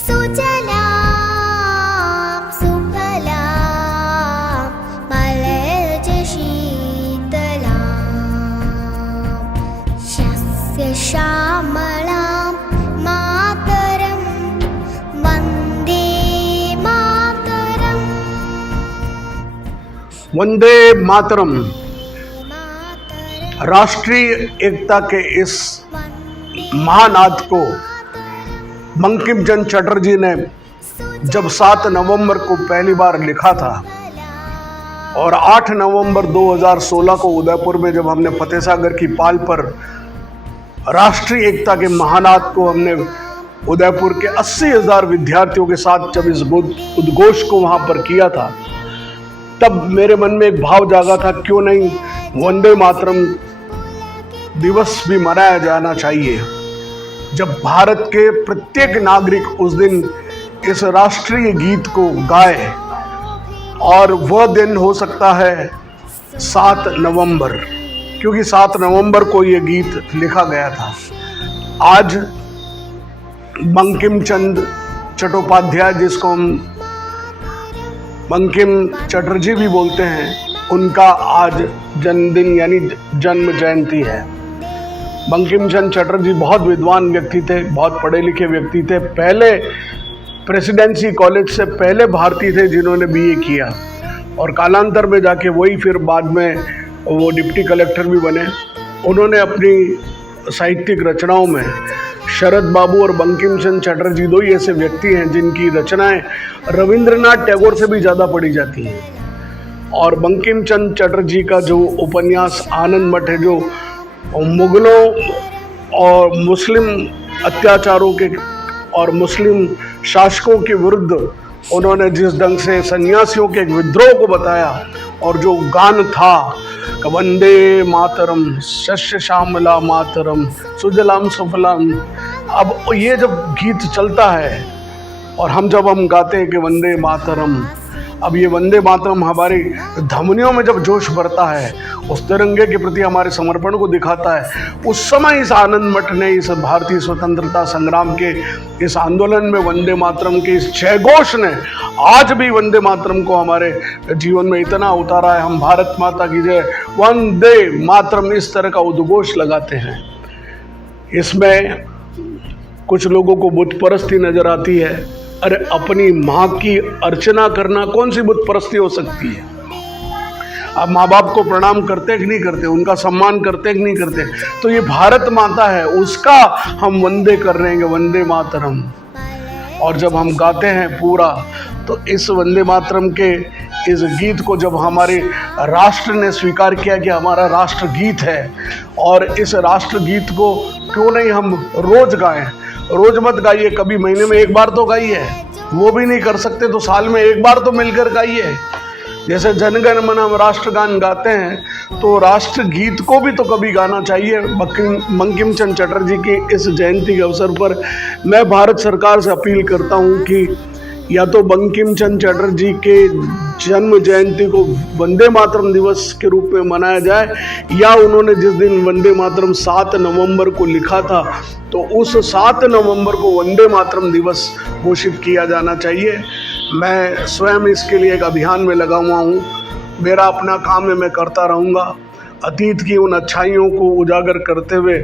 सुजलां सुफलां मलयजशीतलां शस्य श्यामलां मातरं वन्दे मातरम्। वंदे मातरम। राष्ट्रीय एकता के इस महानाद को बंकिम चंद्र चटर्जी ने जब 7 नवंबर को पहली बार लिखा था और 8 नवंबर 2016 को उदयपुर में जब हमने फतेह सागर की पाल पर राष्ट्रीय एकता के महानाद को हमने उदयपुर के 80,000 विद्यार्थियों के साथ जब इस उद्घोष को वहां पर किया था, तब मेरे मन में एक भाव जागा था, क्यों नहीं वंदे मातरम दिवस भी मनाया जाना चाहिए। जब भारत के प्रत्येक नागरिक उस दिन इस राष्ट्रीय गीत को गाए, और वह दिन हो सकता है 7 नवंबर, क्योंकि 7 नवंबर को यह गीत लिखा गया था। आज बंकिम चंद्र चट्टोपाध्याय, जिसको हम बंकिम चटर्जी भी बोलते हैं, उनका आज जन्मदिन यानी जन्म जयंती है। बंकिम चंद्र चटर्जी बहुत विद्वान व्यक्ति थे, बहुत पढ़े लिखे व्यक्ति थे। पहले प्रेसिडेंसी कॉलेज से पहले भारतीय थे जिन्होंने बीए किया, और कालांतर में जाके वही फिर बाद में वो डिप्टी कलेक्टर भी बने। उन्होंने अपनी साहित्यिक रचनाओं में शरद बाबू और बंकिम चंद्र चटर्जी दो ही ऐसे व्यक्ति हैं जिनकी रचनाएं रविंद्रनाथ टैगोर से भी ज़्यादा पढ़ी जाती हैं। और बंकिम चंद्र चटर्जी का जो उपन्यास आनंद मठ है, जो मुगलों और मुस्लिम अत्याचारों के और मुस्लिम शासकों के विरुद्ध उन्होंने जिस ढंग से सन्यासियों के एक विद्रोह को बताया, और जो गान था वंदे मातरम शस्य श्यामला मातरम सुजलाम सुफलाम, अब ये जब गीत चलता है और हम गाते हैं कि वंदे मातरम, अब ये वंदे मातरम हमारी धमनियों में जब जोश भरता है, उस तिरंगे के प्रति हमारे समर्पण को दिखाता है। उस समय इस आनंद मठ ने इस भारतीय स्वतंत्रता संग्राम के इस आंदोलन में वंदे मातरम के इस जयघोष ने आज भी वंदे मातरम को हमारे जीवन में इतना उतारा है। हम भारत माता की जय वंदे मातरम इस तरह का उद्घोष लगाते हैं। इसमें कुछ लोगों को बुत परस्ती नजर आती है। अरे अपनी माँ की अर्चना करना कौन सी बुत परस्ती हो सकती है? आप माँ बाप को प्रणाम करते कि नहीं करते, उनका सम्मान करते कि नहीं करते? तो ये भारत माता है, उसका हम वंदे कर रहे हैं, वंदे मातरम। और जब हम गाते हैं पूरा, तो इस वंदे मातरम के इस गीत को जब हमारे राष्ट्र ने स्वीकार किया कि हमारा राष्ट्र गीत है, और इस राष्ट्र गीत को क्यों नहीं हम रोज गाएं? रोज मत गाइए, कभी महीने में एक बार तो गाइए। वो भी नहीं कर सकते तो साल में एक बार तो मिलकर गाइए। जैसे जनगण मन हम राष्ट्रगान गाते हैं, तो राष्ट्र गीत को भी तो कभी गाना चाहिए। बंकिम चंद्र चटर्जी की इस जयंती के अवसर पर मैं भारत सरकार से अपील करता हूँ कि या तो बंकिम चंद्र चटर्जी के जन्म जयंती को वंदे मातरम दिवस के रूप में मनाया जाए, या उन्होंने जिस दिन वंदे मातरम 7 नवंबर को लिखा था, तो उस 7 नवंबर को वंदे मातरम दिवस घोषित किया जाना चाहिए। मैं स्वयं इसके लिए एक अभियान में लगा हुआ हूँ। मेरा अपना काम है, मैं करता रहूँगा। अतीत की उन अच्छाइयों को उजागर करते हुए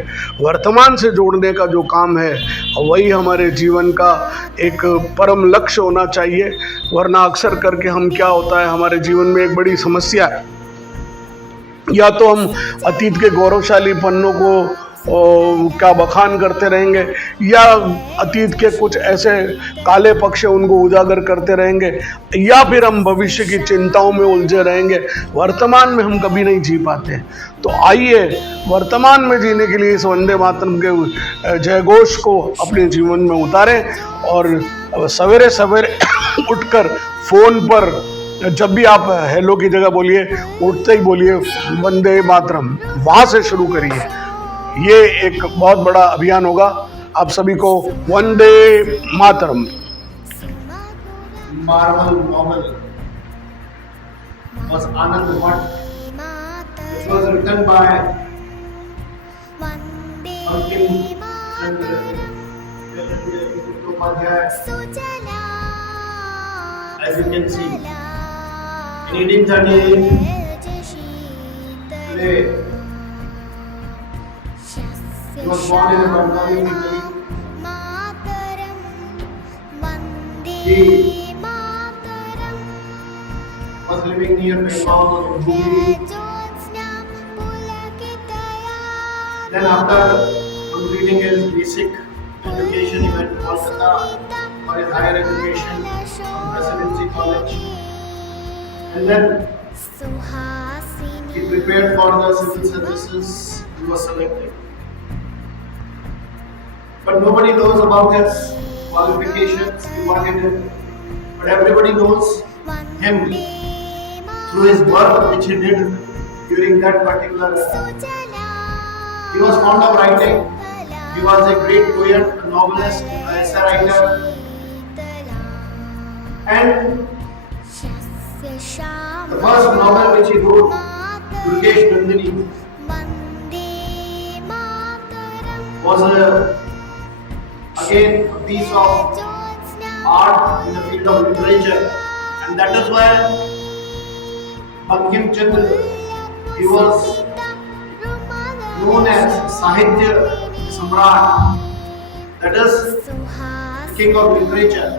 वर्तमान से जोड़ने का जो काम है, वही हमारे जीवन का एक परम लक्ष्य होना चाहिए। वरना अक्सर करके हम क्या होता है, हमारे जीवन में एक बड़ी समस्या है, या तो हम अतीत के गौरवशाली पन्नों को क्या बखान करते रहेंगे, या अतीत के कुछ ऐसे काले पक्ष उनको उजागर करते रहेंगे, या फिर हम भविष्य की चिंताओं में उलझे रहेंगे। वर्तमान में हम कभी नहीं जी पाते। तो आइए वर्तमान में जीने के लिए इस वंदे मातरम के जयघोष को अपने जीवन में उतारें, और सवेरे सवेरे उठकर फोन पर जब भी आप हेलो की जगह बोलिए, उठते ही बोलिए वंदे मातरम, वहां से शुरू करिए। ये एक बहुत बड़ा अभियान होगा। आप सभी को Vande Mataram. Marvel novel was Anand Math, which was written by Bankim Chandra As you can see, in 1838, today, he was born in a Bengali family. He was living near Bengal or Hooghly. Then after completing his basic education, he went to Kolkata for his higher education from Presidency College. And then he prepared for the civil services. He was selected. But nobody knows about his qualifications, what he did. But everybody knows him through his work which he did during that particular era. He was fond of writing. He was a great poet, a novelist, a essay writer. And the first novel which he wrote, Durgesh Nandini, was again a piece of art in the field of literature. And that is why Bankim Chandra, he was known as Sahitya Samrat, that is king of literature.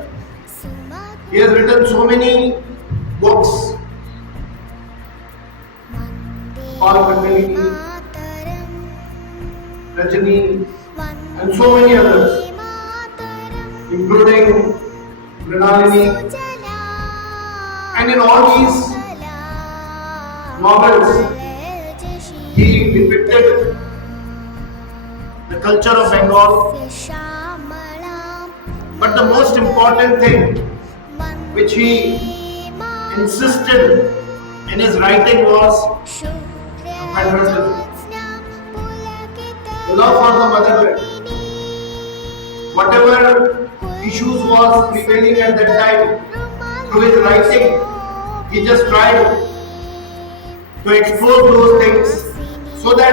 He has written so many books, Palpatini, Rajani, and so many others, including Mrinalini. And in all these novels, he depicted the culture of Bengal. But the most important thing which he insisted in his writing was patriotism, the love for the motherland. Whatever issues was prevailing at that time, through his writing, he just tried to expose those things so that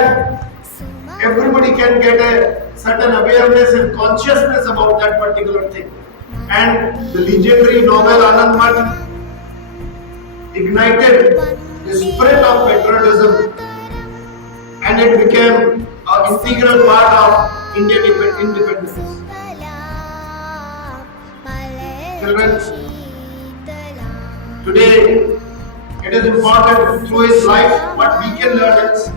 everybody can get a certain awareness and consciousness about that particular thing. And the legendary novel Anand Mat ignited the spirit of patriotism, and it became an integral part of Indian independence. Children, today it is important through his life what we can learn is,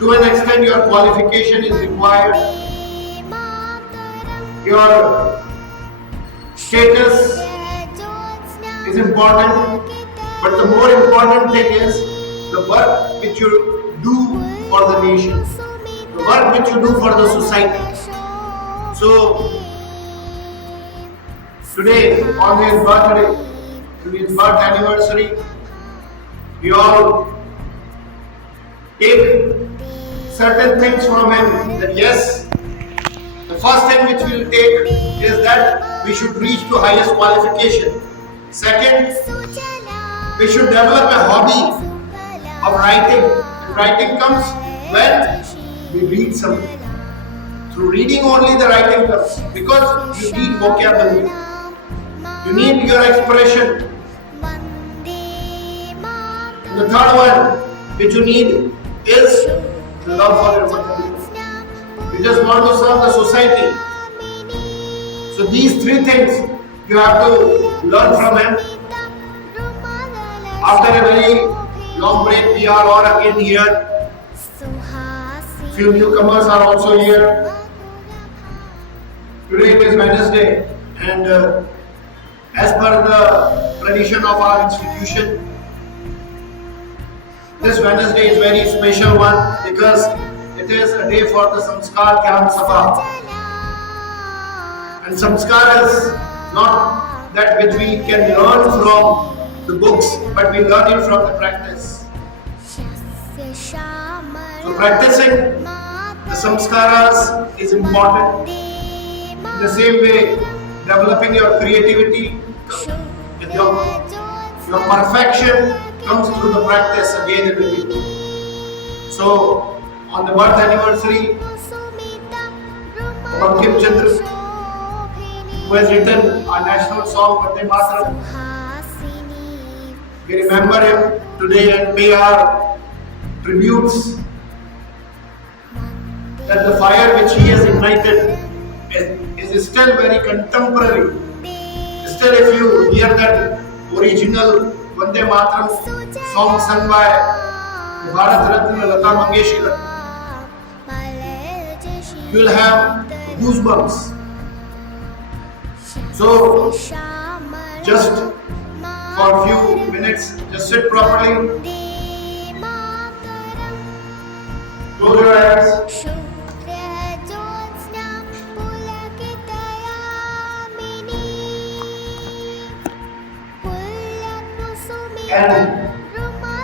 to an extent your qualification is required, your status is important, but the more important thing is the work which you do for the nation, the work which you do for the society. So today on his birthday, on his birth anniversary, we all take certain things from him, that yes, the first thing which we will take is that we should reach to highest qualification. Second, we should develop a hobby of writing. And writing comes when we read something. Through reading only the writing comes, because you need vocabulary, you need your expression. And the third one which you need is the love for your country. You just want to serve the society. So these three things you have to learn from him. After a very long break, we are all again here. Few newcomers are also here. Today it is Wednesday, and as per the tradition of our institution, this Wednesday is very special one, because it is a day for the Samskar Gyan Sabha. And Samskar is not that which we can learn from the books, but we learn it from the practice. So practicing the Samskaras is important. In the same way, developing your creativity, your perfection comes through the practice again and again. So, on the birth anniversary of Bankim Chandra, who has written our national song Vande Mataram. We remember him today and pay our tributes that the fire which he has ignited is still very contemporary. Still, if you hear that original Vande Mataram song sung by Bharat Ratna Lata Mangeshkar, you will have goosebumps. So, just for a few minutes, just sit properly, close your eyes, and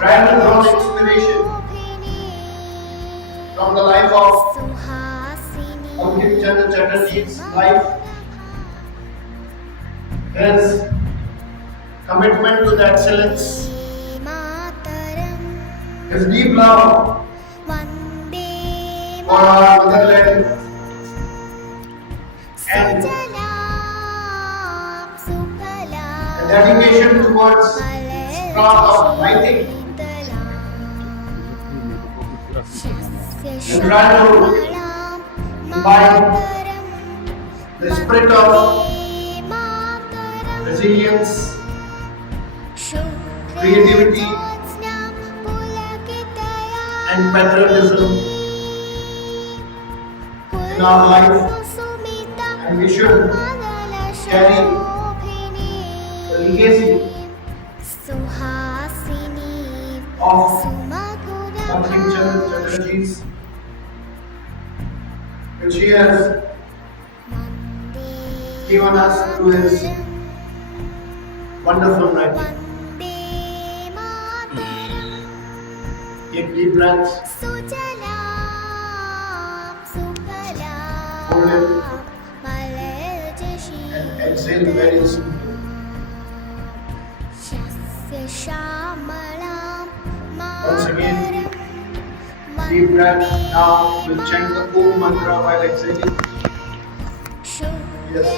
try to draw inspiration from the life of Bankim Chandra Chatterjee's life, his commitment to the excellence, his deep love for our motherland, and the dedication towards craft of writing, and try to combine the spirit of resilience, creativity, and patriotism in our life, and we should carry the legacy of Bankim Chandra Chatterjee's, which he has given us through his wonderful writing. Take deep breaths, hold it, and exhale very slowly. Once again, deep breath. Now we'll chant the Om mantra while exhaling. Yes.